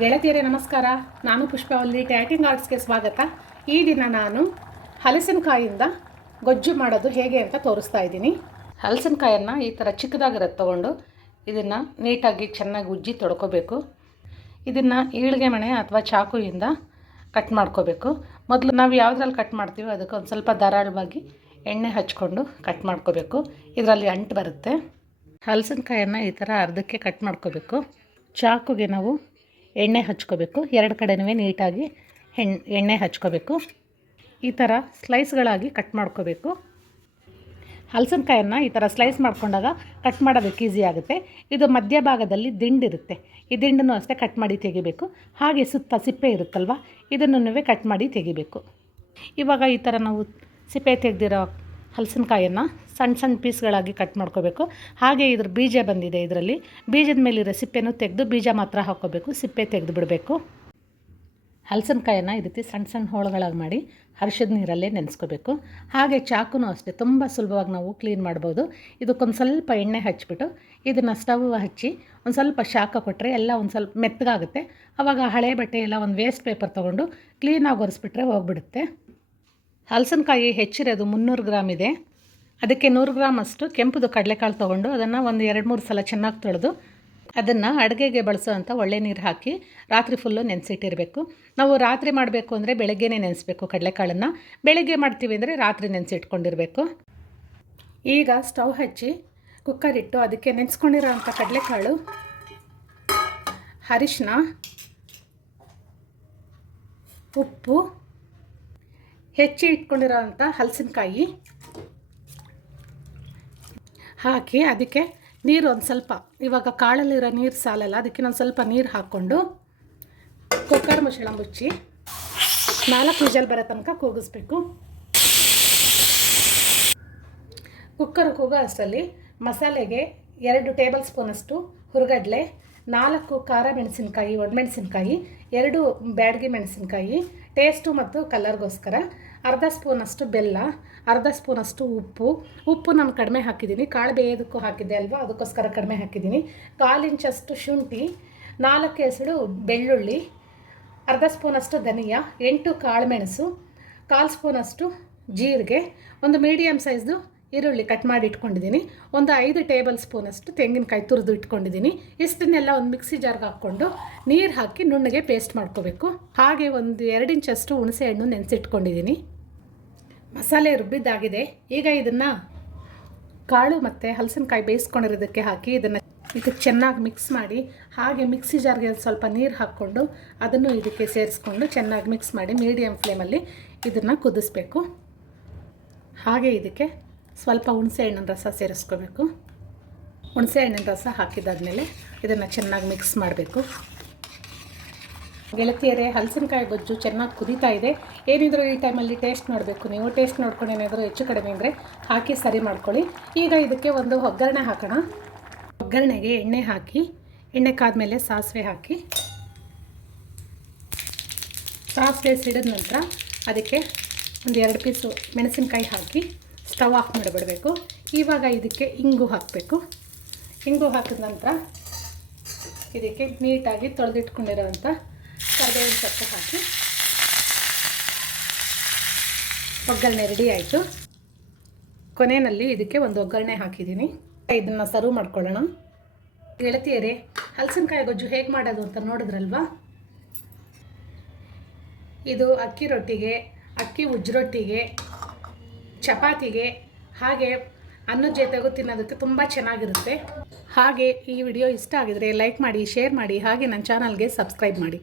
ಗೆಳತಿಯರೇ ನಮಸ್ಕಾರ. ನಾನು ಪುಷ್ಪವಲ್ಲಿ ಟ್ಯಾಟಿಂಗ್ ಆರ್ಟ್ಸ್ಗೆ ಸ್ವಾಗತ. ಈ ದಿನ ನಾನು ಹಲಸಿನಕಾಯಿಂದ ಗೊಜ್ಜು ಮಾಡೋದು ಹೇಗೆ ಅಂತ ತೋರಿಸ್ತಾ ಇದ್ದೀನಿ. ಹಲಸಿನಕಾಯನ್ನು ಈ ಥರ ಚಿಕ್ಕದಾಗಿರೋದು ತೊಗೊಂಡು ಇದನ್ನು ನೀಟಾಗಿ ಚೆನ್ನಾಗಿ ಉಜ್ಜಿ ತೊಳ್ಕೊಬೇಕು. ಇದನ್ನು ಈಳಿಗೆ ಮಣೆ ಅಥವಾ ಚಾಕುವಿಂದ ಕಟ್ ಮಾಡ್ಕೋಬೇಕು. ಮೊದಲು ನಾವು ಯಾವುದ್ರಲ್ಲಿ ಕಟ್ ಮಾಡ್ತೀವೋ ಅದಕ್ಕೆ ಒಂದು ಸ್ವಲ್ಪ ಧಾರಾಳವಾಗಿ ಎಣ್ಣೆ ಹಚ್ಕೊಂಡು ಕಟ್ ಮಾಡ್ಕೋಬೇಕು. ಇದರಲ್ಲಿ ಅಂಟು ಬರುತ್ತೆ. ಹಲಸಿನಕಾಯನ್ನು ಈ ಥರ ಅರ್ಧಕ್ಕೆ ಕಟ್ ಮಾಡ್ಕೋಬೇಕು. ಚಾಕುಗೆ ನಾವು ಎಣ್ಣೆ ಹಚ್ಕೋಬೇಕು. ಎರಡು ಕಡೆನೂ ನೀಟಾಗಿ ಎಣ್ಣೆ ಹಚ್ಕೋಬೇಕು. ಈ ಥರ ಸ್ಲೈಸ್ಗಳಾಗಿ ಕಟ್ ಮಾಡ್ಕೋಬೇಕು. ಹಲಸಿನಕಾಯನ್ನು ಈ ಥರ ಸ್ಲೈಸ್ ಮಾಡ್ಕೊಂಡಾಗ ಕಟ್ ಮಾಡೋದಕ್ಕೆ ಈಸಿ ಆಗುತ್ತೆ. ಇದು ಮಧ್ಯಭಾಗದಲ್ಲಿ ದಿಂಡಿರುತ್ತೆ. ಈ ದಿಂಡನ್ನು ಅಷ್ಟೇ ಕಟ್ ಮಾಡಿ ತೆಗಿಬೇಕು. ಹಾಗೆ ಸುತ್ತ ಸಿಪ್ಪೆ ಇರುತ್ತಲ್ವ, ಇದನ್ನು ಕಟ್ ಮಾಡಿ ತೆಗಿಬೇಕು. ಇವಾಗ ಈ ಥರ ನಾವು ಸಿಪ್ಪೆ ತೆಗೆದಿರೋ ಹಲಸಿನಕಾಯನ್ನು ಸಣ್ಣ ಸಣ್ಣ ಪೀಸ್ಗಳಾಗಿ ಕಟ್ ಮಾಡ್ಕೋಬೇಕು. ಹಾಗೆ ಇದ್ರ ಬೀಜ ಬಂದಿದೆ, ಇದರಲ್ಲಿ ಬೀಜದ ಮೇಲಿರೋ ಸಿಪ್ಪೆನೂ ತೆಗೆದು ಬೀಜ ಮಾತ್ರ ಹಾಕ್ಕೋಬೇಕು, ಸಿಪ್ಪೆ ತೆಗೆದು ಬಿಡಬೇಕು. ಹಲಸಿನಕಾಯನ್ನು ಈ ರೀತಿ ಸಣ್ಣ ಸಣ್ಣ ಹೋಳುಗಳಾಗಿ ಮಾಡಿ ಅರಿಶಿದ ನೀರಲ್ಲೇ ನೆನೆಸ್ಕೋಬೇಕು. ಹಾಗೆ ಚಾಕುನೂ ಅಷ್ಟೇ ತುಂಬ ಸುಲಭವಾಗಿ ನಾವು ಕ್ಲೀನ್ ಮಾಡ್ಬೋದು. ಇದಕ್ಕೊಂದು ಸ್ವಲ್ಪ ಎಣ್ಣೆ ಹಚ್ಬಿಟ್ಟು ಇದನ್ನು ಸ್ಟವ್ ಹಚ್ಚಿ ಒಂದು ಸ್ವಲ್ಪ ಶಾಖ ಕೊಟ್ಟರೆ ಎಲ್ಲ ಒಂದು ಸ್ವಲ್ಪ ಮೆತ್ತಗಾಗುತ್ತೆ. ಆವಾಗ ಹಳೆ ಬಟ್ಟೆ ಎಲ್ಲ ಒಂದು ವೇಸ್ಟ್ ಪೇಪರ್ ತೊಗೊಂಡು ಕ್ಲೀನಾಗಿ ಒರೆಸ್ಬಿಟ್ರೆ ಹೋಗ್ಬಿಡುತ್ತೆ. ಹಲಸಿನಕಾಯಿ ಹೆಚ್ಚಿರೋದು 300 ಗ್ರಾಮ್ ಇದೆ. ಅದಕ್ಕೆ 100 ಗ್ರಾಮ್ ಅಷ್ಟು ಕೆಂಪುದು ಕಡಲೆಕಾಳು ತೊಗೊಂಡು ಅದನ್ನು ಒಂದು 2-3 ಸಲ ಚೆನ್ನಾಗಿ ತೊಳೆದು ಅದನ್ನು ಅಡುಗೆಗೆ ಬಳಸೋವಂಥ ಒಳ್ಳೆ ನೀರು ಹಾಕಿ ರಾತ್ರಿ ಫುಲ್ಲು ನೆನೆಸಿಟ್ಟಿರಬೇಕು. ನಾವು ರಾತ್ರಿ ಮಾಡಬೇಕು ಅಂದರೆ ಬೆಳಗ್ಗೆನೇ ನೆನೆಸಬೇಕು ಕಡಲೆಕಾಳನ್ನು. ಬೆಳಗ್ಗೆ ಮಾಡ್ತೀವಿ ಅಂದರೆ ರಾತ್ರಿ ನೆನೆಸಿಟ್ಕೊಂಡಿರಬೇಕು. ಈಗ ಸ್ಟವ್ ಹಚ್ಚಿ ಕುಕ್ಕರ್ ಇಟ್ಟು ಅದಕ್ಕೆ ನೆನೆಸ್ಕೊಂಡಿರೋ ಅಂಥ ಕಡಲೆಕಾಳು, ಅರಿಶಿನ, ಉಪ್ಪು, ಹೆಚ್ಚಿ ಇಟ್ಕೊಂಡಿರೋ ಅಂಥ ಹಲಸಿನಕಾಯಿ ಹಾಕಿ ಅದಕ್ಕೆ ನೀರು ಒಂದು ಸ್ವಲ್ಪ, ಇವಾಗ ಕಾಳಲ್ಲಿರೋ ನೀರು ಸಾಲಲ್ಲ, ಅದಕ್ಕೆ ಒಂದು ಸ್ವಲ್ಪ ನೀರು ಹಾಕ್ಕೊಂಡು ಕುಕ್ಕರ್ ಮುಚ್ಚಳ ಮುಚ್ಚಿ 4 ವಿಷಲ್ ಬರೋ ತನಕ ಕೂಗಿಸ್ಬೇಕು. ಕುಕ್ಕರ್ ಕೂಗೋ ಅಷ್ಟರಲ್ಲಿ ಮಸಾಲೆಗೆ 2 ಟೇಬಲ್ ಸ್ಪೂನಷ್ಟು ಹುರಿಗಡಲೆ, 4 ಖಾರ ಮೆಣಸಿನ್ಕಾಯಿ, ಒಣಮೆಣಸಿನ್ಕಾಯಿ, 2 ಬ್ಯಾಡಗಿ ಮೆಣಸಿನ್ಕಾಯಿ ಟೇಸ್ಟು ಮತ್ತು ಕಲರ್ಗೋಸ್ಕರ, ಅರ್ಧ ಸ್ಪೂನಷ್ಟು ಬೆಲ್ಲ, ಅರ್ಧ ಸ್ಪೂನಷ್ಟು ಉಪ್ಪು ನಾನು ಕಡಿಮೆ ಹಾಕಿದ್ದೀನಿ, ಕಾಳು ಬೇಯೋದಕ್ಕೂ ಹಾಕಿದ್ದೆ ಅಲ್ವಾ, ಅದಕ್ಕೋಸ್ಕರ ಕಡಿಮೆ ಹಾಕಿದ್ದೀನಿ. 1/4 ಇಂಚಷ್ಟು ಶುಂಠಿ, 4 ಎಸಳು ಬೆಳ್ಳುಳ್ಳಿ, ಅರ್ಧ ಸ್ಪೂನಷ್ಟು ಧನಿಯಾ, 8 ಕಾಳುಮೆಣಸು, 1/4 ಸ್ಪೂನಷ್ಟು ಜೀರಿಗೆ, ಒಂದು ಮೀಡಿಯಮ್ ಸೈಜ್ದು ಈರುಳ್ಳಿ ಕಟ್ ಮಾಡಿ ಇಟ್ಕೊಂಡಿದ್ದೀನಿ, ಒಂದು 5 ಟೇಬಲ್ ಸ್ಪೂನಷ್ಟು ತೆಂಗಿನಕಾಯಿ ತುರಿದು ಇಟ್ಕೊಂಡಿದ್ದೀನಿ. ಇಷ್ಟನ್ನೆಲ್ಲ ಒಂದು ಮಿಕ್ಸಿ ಜಾರ್ಗೆ ಹಾಕ್ಕೊಂಡು ನೀರು ಹಾಕಿ ನುಣ್ಣಗೆ ಪೇಸ್ಟ್ ಮಾಡ್ಕೋಬೇಕು. ಹಾಗೆ ಒಂದು 2 ಇಂಚಷ್ಟು ಹುಣಸೆ ಹಣ್ಣು ನೆನೆಸಿಟ್ಕೊಂಡಿದ್ದೀನಿ. ಮಸಾಲೆ ರುಬ್ಬಿದ್ದಾಗಿದೆ. ಈಗ ಇದನ್ನು ಕಾಳು ಮತ್ತು ಹಲಸಿನಕಾಯಿ ಬೇಯಿಸ್ಕೊಂಡಿರೋದಕ್ಕೆ ಹಾಕಿ ಇದಕ್ಕೆ ಚೆನ್ನಾಗಿ ಮಿಕ್ಸ್ ಮಾಡಿ, ಹಾಗೆ ಮಿಕ್ಸಿ ಜಾರ್ಗೆ ಸ್ವಲ್ಪ ನೀರು ಹಾಕ್ಕೊಂಡು ಅದನ್ನು ಇದಕ್ಕೆ ಸೇರಿಸ್ಕೊಂಡು ಚೆನ್ನಾಗಿ ಮಿಕ್ಸ್ ಮಾಡಿ ಮೀಡಿಯಮ್ ಫ್ಲೇಮಲ್ಲಿ ಇದನ್ನು ಕುದಿಸ್ಬೇಕು. ಹಾಗೆ ಇದಕ್ಕೆ ಸ್ವಲ್ಪ ಹುಣಸೆ ಹಣ್ಣಿನ ರಸ ಸೇರಿಸ್ಕೋಬೇಕು. ಹುಣಸೆ ಹಣ್ಣಿನ ರಸ ಹಾಕಿದಾದ್ಮೇಲೆ ಇದನ್ನು ಚೆನ್ನಾಗಿ ಮಿಕ್ಸ್ ಮಾಡಬೇಕು. ಗೆಳತಿಯರೇ, ಹಲಸಿನಕಾಯಿ ಗೊಜ್ಜು ಚೆನ್ನಾಗಿ ಕುದೀತಾ ಇದೆ. ಏನಿದ್ರು ಈ ಟೈಮಲ್ಲಿ ಟೇಸ್ಟ್ ಮಾಡಬೇಕು. ನೀವು ಟೇಸ್ಟ್ ನೋಡ್ಕೊಂಡು ಏನಾದರೂ ಹೆಚ್ಚು ಕಡಿಮೆ ಅಂದರೆ ಹಾಕಿ ಸರಿ ಮಾಡ್ಕೊಳ್ಳಿ. ಈಗ ಇದಕ್ಕೆ ಒಂದು ಒಗ್ಗರಣೆ ಹಾಕೋಣ. ಒಗ್ಗರಣೆಗೆ ಎಣ್ಣೆ ಹಾಕಿ, ಎಣ್ಣೆ ಕಾದ್ಮೇಲೆ ಸಾಸಿವೆ ಹಾಕಿ, ಸಾಸಿವೆ ಸಿಡಿದ ನಂತರ ಅದಕ್ಕೆ ಒಂದು 2 ಪೀಸು ಮೆಣಸಿನ್ಕಾಯಿ ಹಾಕಿ ಸ್ಟವ್ ಆಫ್ ಮಾಡಿಬಿಡಬೇಕು. ಇವಾಗ ಇದಕ್ಕೆ ಇಂಗು ಹಾಕಬೇಕು. ಇಂಗು ಹಾಕಿದ ನಂತರ ಇದಕ್ಕೆ ನೀಟಾಗಿ ತೊಳೆದಿಟ್ಕೊಂಡಿರೋವಂಥ ಕರಿಬೇವಿನ ಸೊಪ್ಪು ಹಾಕಿ ಒಗ್ಗರಣೆ ರೆಡಿ ಆಯಿತು. ಕೊನೆಯಲ್ಲಿ ಇದಕ್ಕೆ ಒಂದು ಒಗ್ಗರಣೆ ಹಾಕಿದ್ದೀನಿ. ಇದನ್ನು ಸರ್ವ್ ಮಾಡ್ಕೊಳ್ಳೋಣ. ಗೆಳತಿಯರೇ, ಹಲಸಿನಕಾಯಿ ಗೊಜ್ಜು ಹೇಗೆ ಮಾಡೋದು ಅಂತ ನೋಡಿದ್ರಲ್ವಾ? ಇದು ಅಕ್ಕಿ ರೊಟ್ಟಿಗೆ, ಅಕ್ಕಿ ಉಜ್ಜರೊಟ್ಟಿಗೆ, ಚಪಾತಿಗೆ, ಹಾಗೆ ಅನ್ನದ ಜೊತೆಗೂ ತಿನ್ನೋದಕ್ಕೆ ತುಂಬ ಚೆನ್ನಾಗಿರುತ್ತೆ. ಹಾಗೆ ಈ ವಿಡಿಯೋ ಇಷ್ಟ ಆಗಿದರೆ ಲೈಕ್ ಮಾಡಿ, ಶೇರ್ ಮಾಡಿ, ಹಾಗೆ ನನ್ನ ಚಾನಲ್ಗೆ ಸಬ್ಸ್ಕ್ರೈಬ್ ಮಾಡಿ.